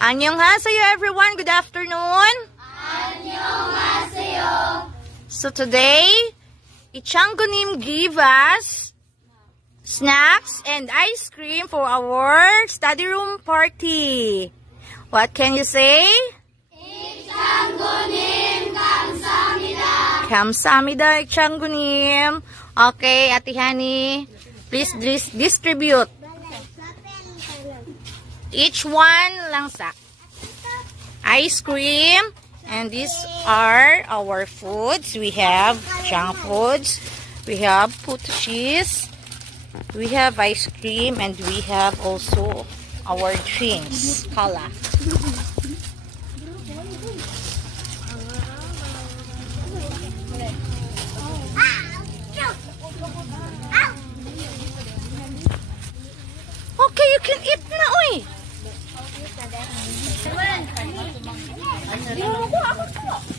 Annyeonghaseyo everyone. Good afternoon. 안녕하세요. So today, Ichanggunim give us snacks and ice cream for our study room party. What can you say? 이창구님 감사합니다. Kamsahamnida, Ichanggunim. Okay, Ate Hani, please distribute. Each one lang sak. Ice cream. And these are our foods. We have junk foods. We have potato cheese. We have ice cream. And we have also our drinks. Kala. Okay, you can eat na, oy.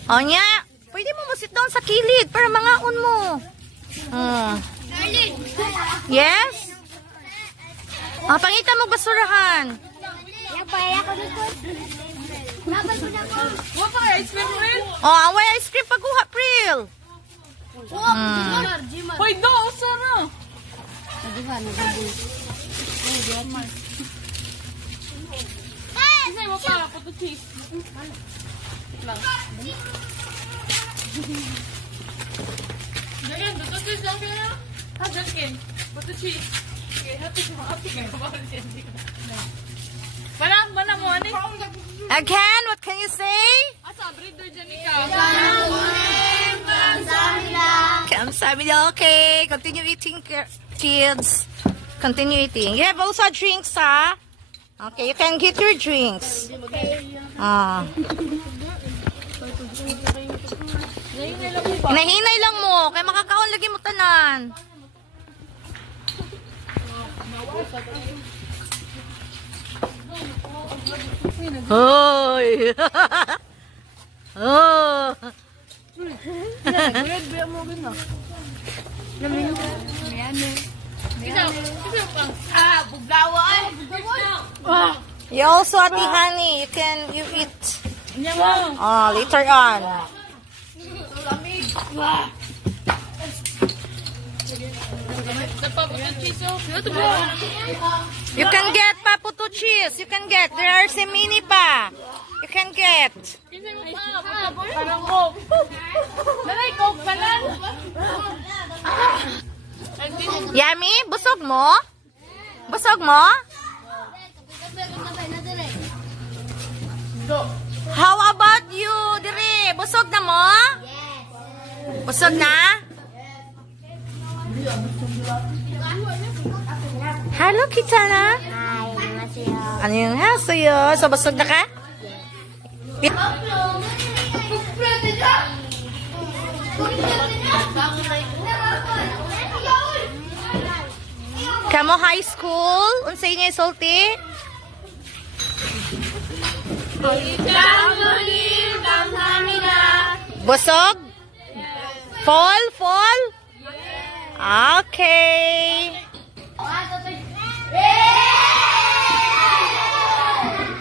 O nya, pwede mo sit down sa kilid para mangaon mo. Yes? Pangita mo basurahan. Away ice cream pagkuha, Pril. Hoy, do, sana. Kasi mo para po to cheese. Lang. Jangan, to cheese lang kaya. Jangan, to cheese. Okay, hati mo, hati kayo. Mana mo, ani? Again, what can you say? Asa, breeder dyan ika. 이창구님 감사합니다. Kamsahamnida. Okay, continue eating, kids. Continue eating. You have also drinks, ha? Okay, you can get your drinks. Hinahinay lang mo. Kaya makakaon lagi mo tanan. Hoy! Oh! You also, Ate Hani, you eat later on. You can get paputo cheese. You can get. There are some mini pa. You can get. Parang coke. Nanay, coke pala. Yummy? Busog mo? Busog mo? How about you, Dire? Busog na mo? Busog na? Hello, Kitana. Annyeonghaseyo. So, busog na ka? Kamo high school? Unsay niya isulti? 이창구님 감사합니다. Busog? Fall? Okay.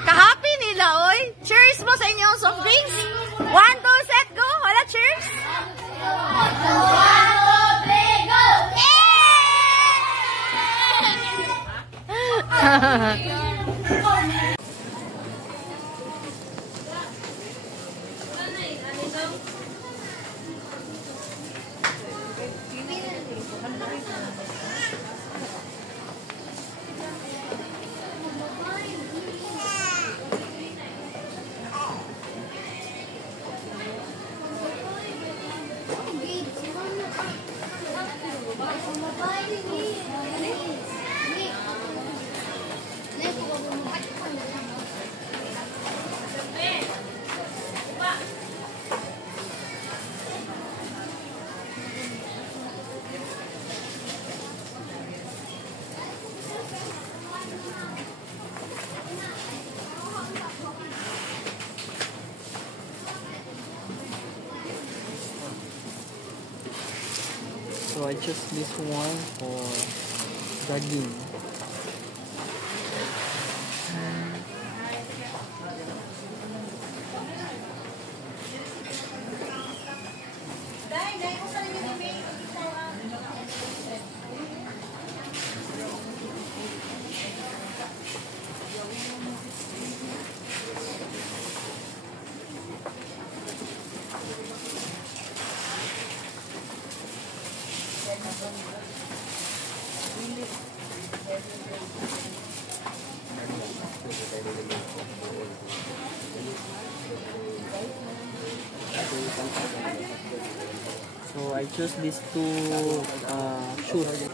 Ka-happy nila, oy. Cheers mo sa inyong soft drinks. 1, 2, set, go. Wala, cheers. 1, 2, 3, go. So I just missed one for daging. So I choose these two shoes.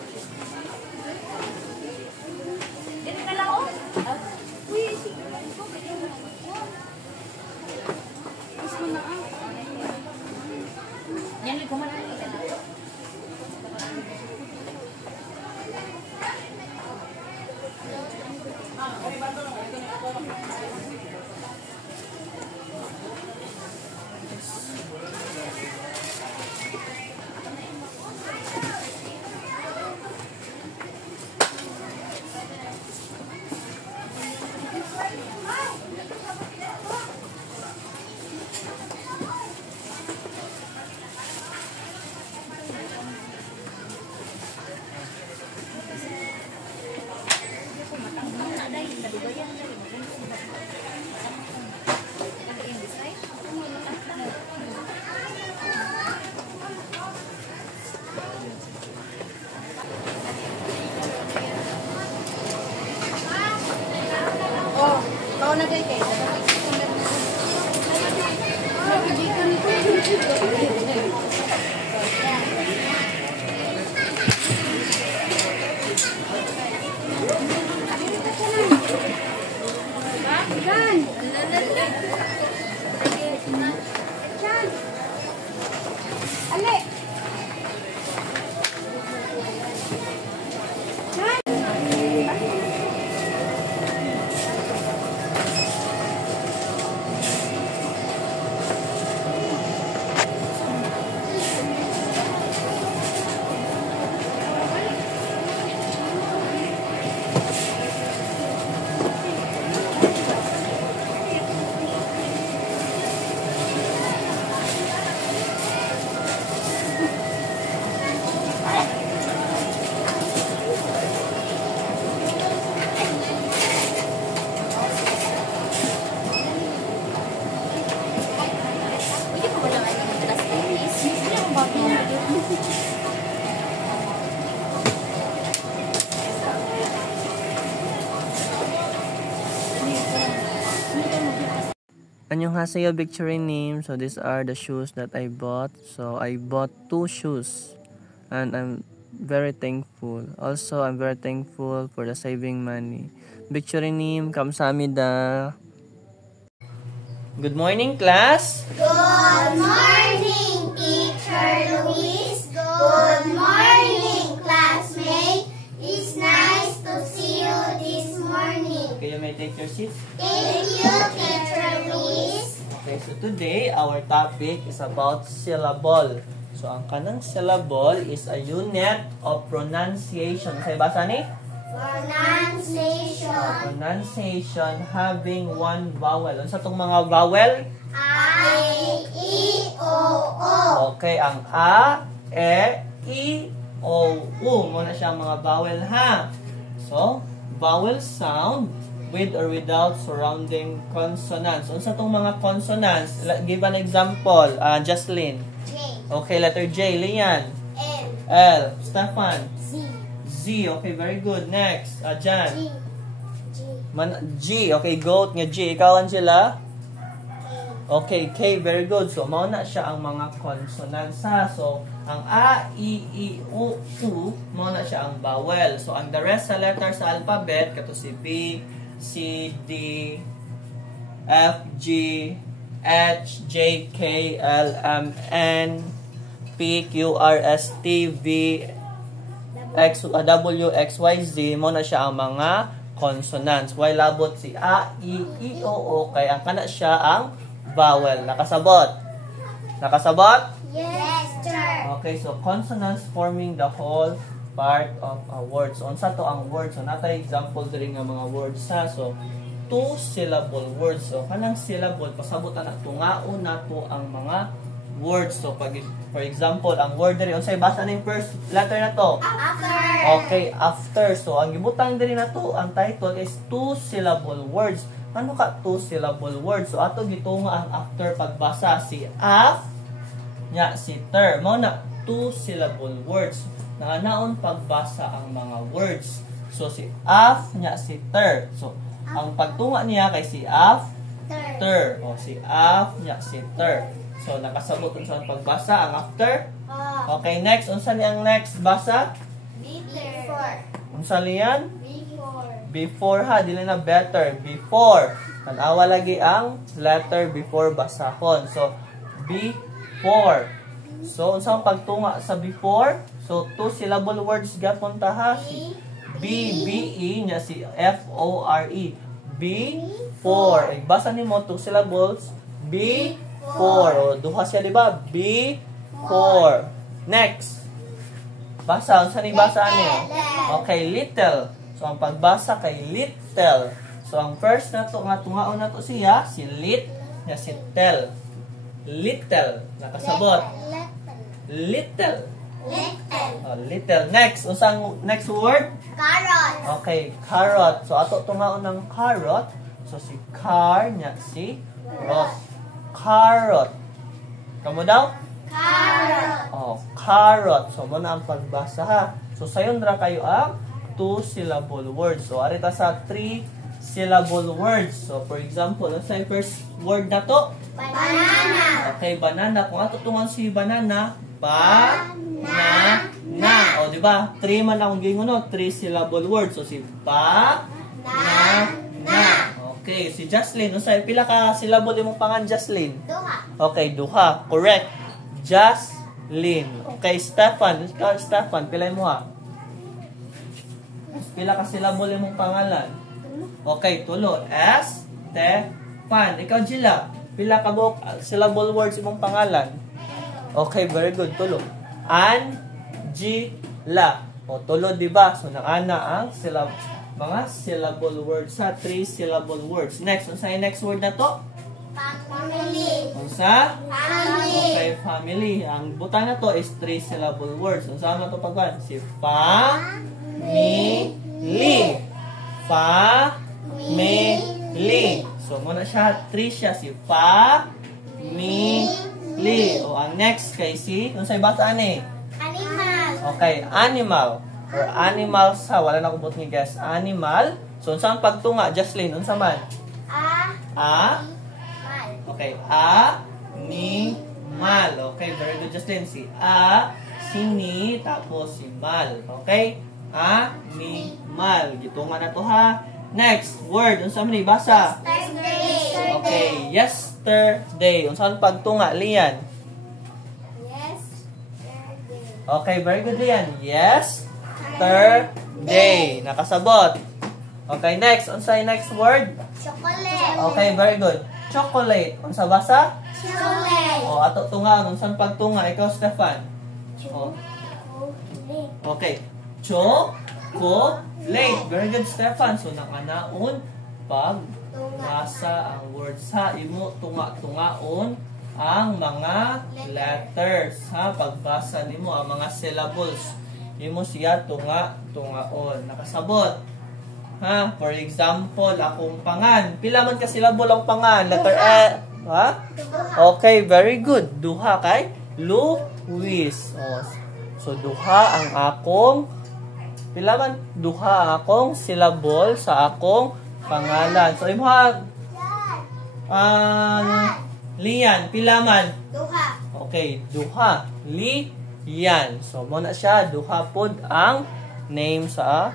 Annyeonghaseyo, Victory name. So these are the shoes that I bought. So I bought 2 shoes and I'm very thankful. Also, I'm very thankful for the saving money. Victory name, kamsahamnida. Good morning, class. Good morning, Teacher Luis. Good morning, classmate. It's nice to see you this morning. Okay, you may take your seats. Thank you, Teacher Luis. Okay, so today our topic is about syllable. So ang kanang syllable is a unit of pronunciation. Say basa ni? Pronunciation. Pronunciation having one vowel. Ano sa itong mga vowel? I, E, O, O. Okay, ang A, E, I, O, U. Muna siyang mga vowel, ha? So, vowel sound with or without surrounding consonants. Ano sa itong mga consonants? Give an example. Jocelyn. J, Okay, letter J. Lian. L, L. Stefan. Z, Z. Okay, very good. Next. Jan. G, G, G. Okay, goat nga G. Ikaw, Angela? K, Okay, K. Very good. So, mauna siya ang mga consonants, ha? So, ang A, I, U, U, mauna siya ang vowel. So, ang the rest sa letter sa alphabet, kato si B, C, D, F, G, H, J, K, L, M, N, P, Q, R, S, T, V, X, W, X, Y, Z, mo na siya ang mga consonants. While labot si A, I, O, O, kay ang kana siya ang vowel. Nakasabot? Nakasabot? yes, sir. Okay, so consonants forming the whole part of a word. So, unsa to ang word? So, natay example diri nga mga words sa. So, 2-syllable words. So, kanang syllable, pasabot na tungaon na to ang mga words. So, pag, for example, ang word diri, unsay basa na yung first letter na to? After. Okay, after. So, ang gibutang diri na to, ang title is 2-syllable words. Ano ka 2-syllable words? So, ato gitunga ang after pagbasa. Si af, nya si ter. Mao na 2-syllable words. Naanaon pagbasa ang mga words. So, si af, nya si ter. So, ang pagtunga niya kay si af, ter. O, si af, nya si ter. So nakasabot unsa ang pagbasa ang after. Oh. Okay, next unsa ni ang next basa? Before. Unsa liyan? Before. Before ha, dili na better. Before. Tanawa lagi ang letter before basahon. So before. So unsa ang pagtunga sa before? So two syllable words gapon ta ha. Si B-B-E niya si F-O-R-E. Before. Ay, basa nimo two syllables. Before. O, duha siya, di ba? Before. Next. Basa. Unsa ni basa niya? Okay, little. So, ang pagbasa kay little. So, ang first na to, nga tungaon na to siya, si lit, niya si tel. Little. Nakasabot. Little. Oh, little. Next. Unsang next word? Carrot. Okay, carrot. So, ato tungaon ng carrot. So, si car niya si rot. Carrot. Kamu daw? Carrot. Oh, carrot. So, muna ang pagbasa ha. So, sayon ra kayo ang two syllable words. So, arita sa three syllable words. So, for example, ano sa first word na to? Banana. Okay, banana. Kung ato tungan si banana, na. O, di ba? Three man akong gingon, no? Three syllable words. So, si na. Okay, si Jocelyn. Usay, pila ka syllable imong pangan, Jocelyn? Duha. Okay, duha. Correct. Jocelyn. Okay, Stefan. Ikaw, Stefan. Pila mo ha? Pila ka syllable imong pangalan? Okay, tulo. Stefan. Ikaw, Gila. Pila ka syllable words imong pangalan? Okay, very good. Tulo. Angela. O, tulo, diba? So, naana ang mga syllable words sa 3 syllable words. Next, unsa yung next word na to? Family. Unsa? Family. Okay, family. Ang buta na to is 3 syllable words. Unsa na to pagkuhan? Si family. Family. So, muna siya, 3 siya. Si family. O, ang next kay si, unsa yung basa ni? Animal. Okay, animal. Or animal sa, wala na kubot ni guess. Animal. So, unsa ang pagtunga? Jocelyn, unsa man? Mal. Okay, animal. Okay, very good, Jocelyn. Si si ni, tapos si mal. Okay? Animal. Gitunga na to ha. Next word, unsa man ni basa? Yesterday. Okay, yesterday. Unsa ang pagtunga, Lian? Yesterday. Okay, very good, Lian. Yesterday. Nakasabot. Okay, next. Unsa yung next word? Chocolate. Okay, very good. Chocolate. Unsa basa? Chocolate. O, ato tunga. Unsa pagtunga? Ikaw, Stefan. O, okay. Chocolate. Very good, Stefan. So, nakanaon pag basa ang words ha. Imo tunga-tungaon ang mga letters ha. Pagbasa nimo ang mga syllables. Imo siya tunga-tungaon. Nakasabot. Ha? For example, akong pangan. Pila man ka syllable ang pangan? Letter E. Ha? Okay, very good. Duha kay Luis. Oh. So, duha ang akong pila man? Duha ang akong syllable sa akong pangalan. So, imo ha? Lian. Pila man? Duha. Okay, duha. Lian. So, muna siya. Duha pod ang name sa